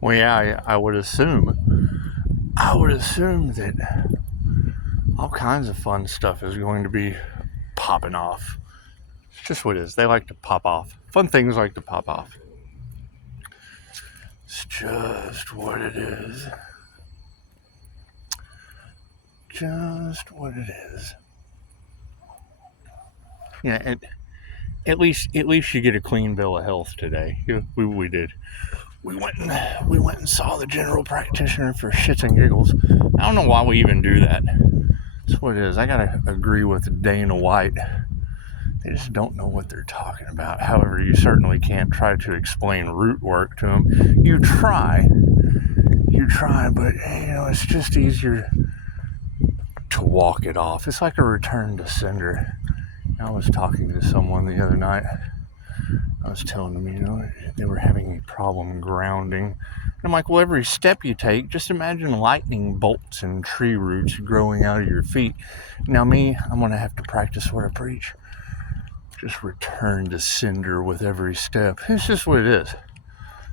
Well, yeah, I would assume. I would assume that all kinds of fun stuff is going to be popping off. It's just what it is. They like to pop off. Fun things like to pop off. It's just what it is. Just what it is. Yeah, and at least you get a clean bill of health today. We did. We went and saw the general practitioner for shits and giggles. I don't know why we even do that. That's what it is. I gotta agree with Dana White. They just don't know what they're talking about. However, you certainly can't try to explain root work to them. You try, but it's just easier to walk it off. It's like a return to sender. I was talking to someone the other night. I was telling them, they were having a problem grounding. And I'm like, well, every step you take, just imagine lightning bolts and tree roots growing out of your feet. Now me, I'm going to have to practice what I preach. Just return to cinder with every step. It's just what it is.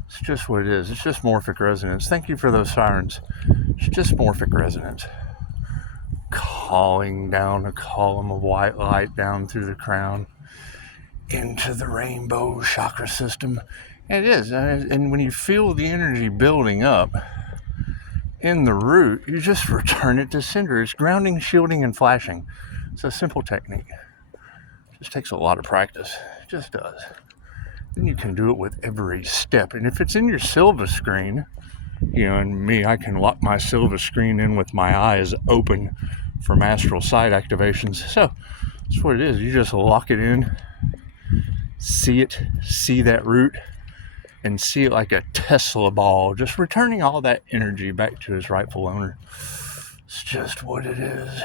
It's just what it is. It's just morphic resonance. Thank you for those sirens. It's just morphic resonance. Calling down a column of white light down through the crown into the rainbow chakra system. And it is. And when you feel the energy building up in the root, you just return it to cinder. It's grounding, shielding, and flashing. It's a simple technique. It just takes a lot of practice. It just does. Then you can do it with every step. And if it's in your Silva screen, and me, I can lock my Silva screen in with my eyes open from astral sight activations. So that's what it is. You just lock it in, see that root, and see it like a Tesla ball, just returning all that energy back to its rightful owner. It's just what it is.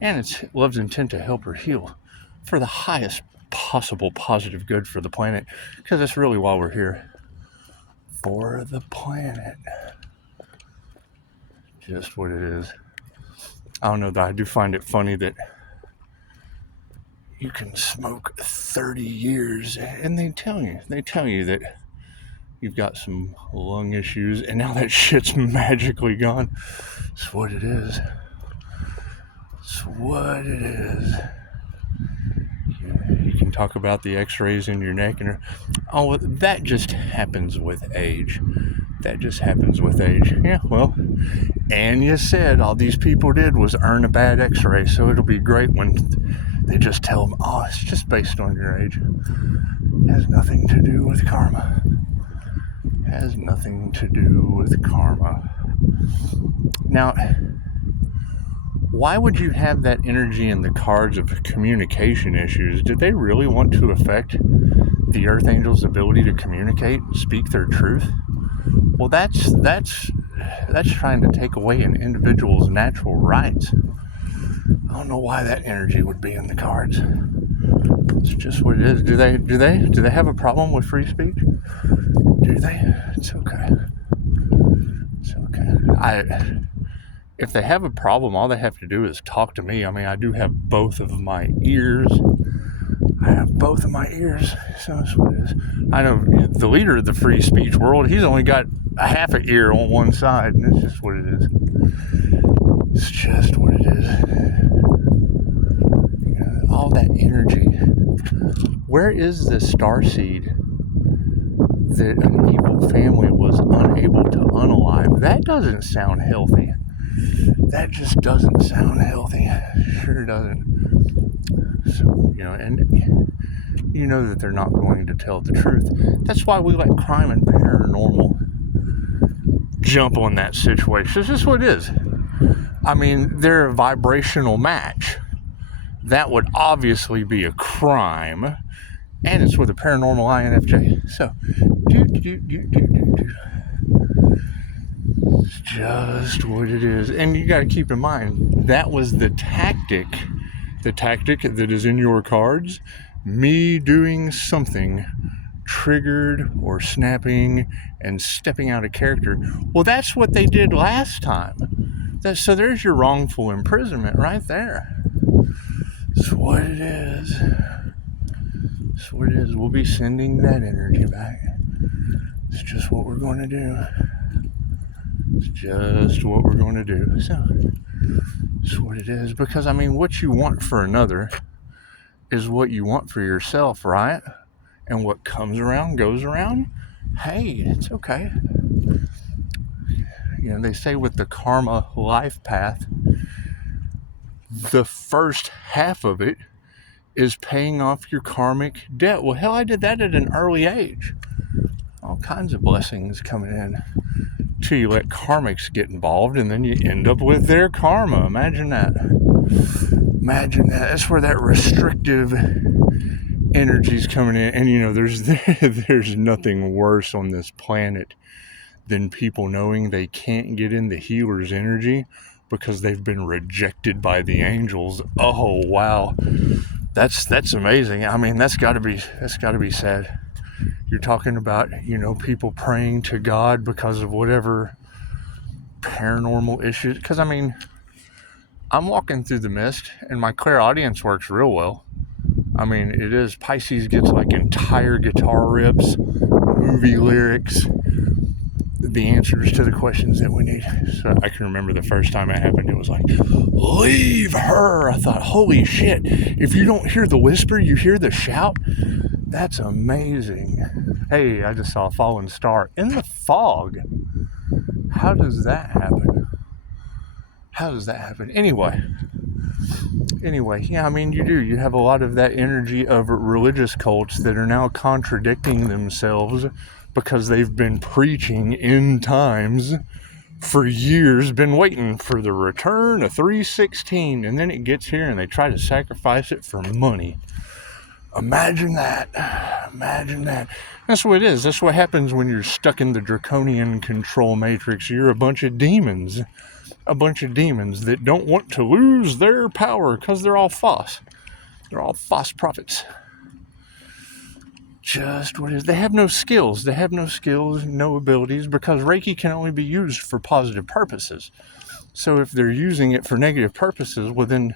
And it's love's intent to help her heal for the highest possible positive good for the planet, because that's really why we're here. For the planet. Just what it is. I don't know, that I do find it funny that you can smoke 30 years and they tell you that you've got some lung issues and now that shit's magically gone. It's what it is. It's what it is. You can talk about the x-rays in your neck and that just happens with age. That just happens with age. Yeah, well, and you said all these people did was earn a bad x-ray, so it'll be great when they just tell them, it's just based on your age. It has nothing to do with karma. It has nothing to do with karma. Now, why would you have that energy in the cards of communication issues? Did they really want to affect the Earth Angel's ability to communicate and speak their truth? Well, that's trying to take away an individual's natural rights. I don't know why that energy would be in the cards. It's just what it is. Do they have a problem with free speech? Do they? It's okay. It's okay. If they have a problem, all they have to do is talk to me. I mean, I do have both of my ears. So that's what it is. I know the leader of the free speech world, he's only got a half an ear on one side, and it's just what it is. It's just what it is. All that energy. Where is the starseed that an evil family was unable to unalive? That doesn't sound healthy. That just doesn't sound healthy. Sure doesn't. So, and that they're not going to tell the truth. That's why we let crime and paranormal jump on that situation. It's just what it is. I mean, they're a vibrational match. That would obviously be a crime. And it's with a paranormal INFJ. So, it's just what it is. And you got to keep in mind, that was the tactic that is in your cards. Me doing something triggered or snapping and stepping out of character. Well, that's what they did last time. So there's your wrongful imprisonment right there. It's what it is. It's what it is. We'll be sending that energy back. It's just what we're going to do. It's just what we're going to do. So, it's what it is. Because, I mean, what you want for another is what you want for yourself, right? And what comes around goes around. Hey, it's okay. You know, they say with the karma life path, the first half of it is paying off your karmic debt. Well, hell, I did that at an early age. All kinds of blessings coming in. Till you let karmics get involved, and then you end up with their karma. Imagine that. Imagine that. That's where that restrictive energy's coming in. And you know, there's nothing worse on this planet than people knowing they can't get in the healer's energy because they've been rejected by the angels. Oh wow, that's amazing. I mean, that's got to be sad. You're talking about, you know, people praying to God because of whatever paranormal issues. Because I mean, I'm walking through the mist, and my clairaudience works real well. I mean, it is. Pisces gets like entire guitar rips, movie lyrics, the answers to the questions that we need. So I can remember the first time it happened, it was like, leave her. I thought, holy shit, if you don't hear the whisper, you hear the shout. That's amazing. Hey, I just saw a fallen star in the fog. How does that happen? How does that happen? Anyway, yeah, I mean, you have a lot of that energy of religious cults that are now contradicting themselves because they've been preaching end times for years, been waiting for the return of 316, and then it gets here and they try to sacrifice it for money. Imagine that. That's what it is. That's what happens when you're stuck in the draconian control matrix. You're a bunch of demons that don't want to lose their power because they're all false. They're all false prophets. Just what it is. They have no skills, no abilities, because Reiki can only be used for positive purposes. So if they're using it for negative purposes, well then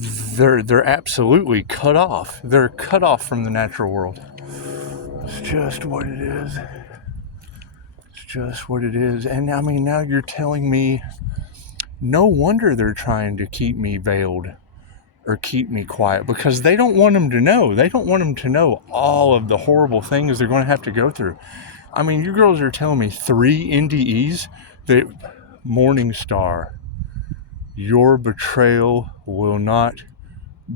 they're absolutely cut off. They're cut off from the natural world. It's just what it is. And I mean, now you're telling me, no wonder they're trying to keep me veiled or keep me quiet, because they don't want them to know. They don't want them to know all of the horrible things they're going to have to go through. I mean, you girls are telling me 3 NDEs that Morning Star, your betrayal will not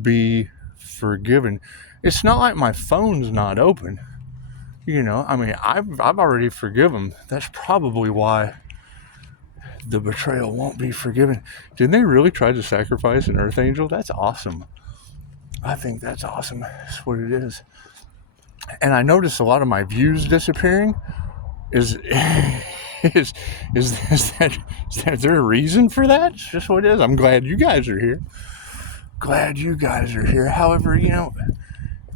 be forgiven. It's not like my phone's not open. You know, I mean, I've already forgiven. That's probably why the betrayal won't be forgiven. Did they really try to sacrifice an Earth Angel? That's awesome. I think that's awesome. That's what it is. And I notice a lot of my views disappearing. Is there a reason for that? It's just what it is. I'm glad you guys are here. However, you know,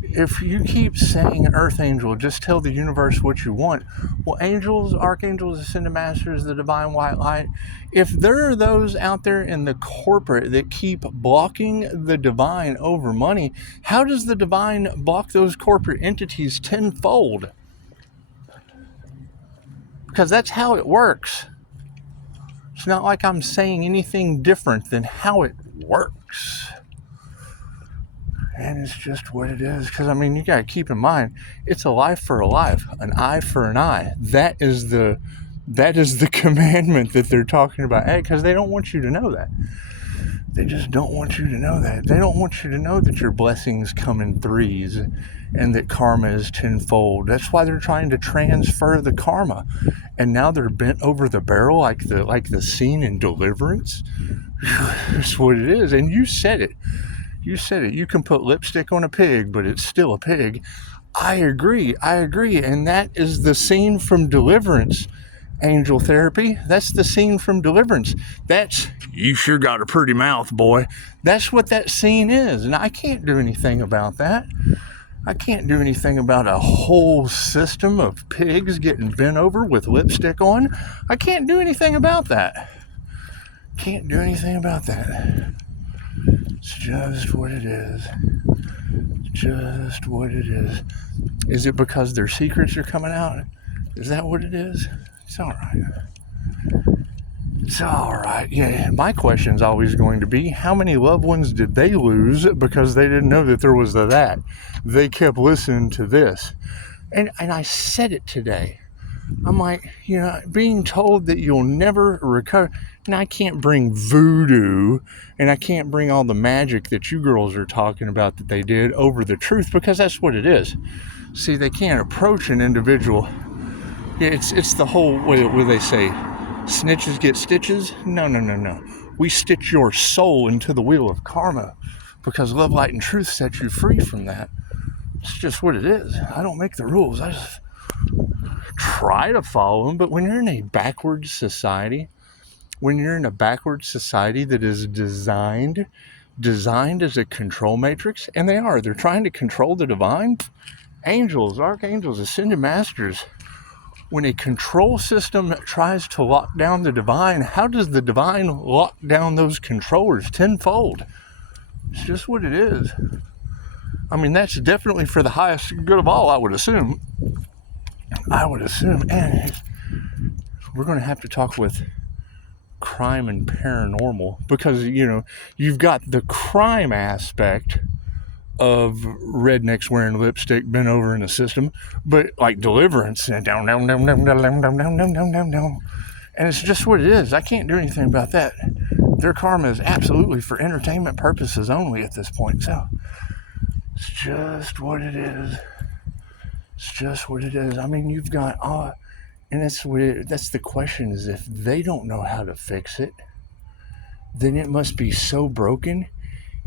if you keep saying Earth Angel, just tell the universe what you want. Well, angels, archangels, ascended masters, the divine white light, if there are those out there in the corporate that keep blocking the divine over money, how does the divine block those corporate entities tenfold? Because that's how it works. It's not like I'm saying anything different than how it works. And it's just what it is. Because, I mean, you got to keep in mind, it's a life for a life, an eye for an eye. That is the commandment that they're talking about. Because they don't want you to know that. They just don't want you to know that. They don't want you to know that your blessings come in threes and that karma is tenfold. That's why they're trying to transfer the karma. And now they're bent over the barrel like the scene in Deliverance. That's what it is. And you said it. You can put lipstick on a pig, but it's still a pig. I agree. And that is the scene from Deliverance. Angel therapy. That's the scene from Deliverance. That's, you sure got a pretty mouth, boy. That's what that scene is. And I can't do anything about that. I can't do anything about a whole system of pigs getting bent over with lipstick on. I can't do anything about that. It's just what it is. Is it because their secrets are coming out? Is that what it is? It's all right. It's all right. Yeah, my question's always going to be, how many loved ones did they lose because they didn't know that there was that? They kept listening to this. And I said it today. I'm like, being told that you'll never recover. And I can't bring voodoo and I can't bring all the magic that you girls are talking about that they did over the truth, because that's what it is. See, they can't approach an individual. Yeah, it's the whole way where they say, snitches get stitches. No. We stitch your soul into the wheel of karma, because love, light, and truth set you free from that. It's just what it is. I don't make the rules. I just try to follow them. But when you're in a backwards society, that is designed as a control matrix, and they're trying to control the divine, angels, archangels, ascended masters. When a control system tries to lock down the divine, how does the divine lock down those controllers tenfold? It's just what it is. I mean, that's definitely for the highest good of all, I would assume. And we're going to have to talk with crime and paranormal, because, you've got the crime aspect of rednecks wearing lipstick bent over in the system, but like deliverance and down. And it's just what it is. I can't do anything about that. Their karma is absolutely for entertainment purposes only at this point. So it's just what it is. I mean, you've got and that's the question, is if they don't know how to fix it, then it must be so broken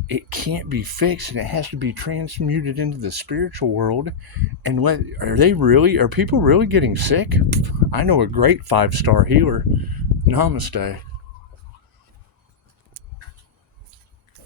it can't be fixed, and it has to be transmuted into the spiritual world. And are people really getting sick? I know a great 5-star healer, Namaste,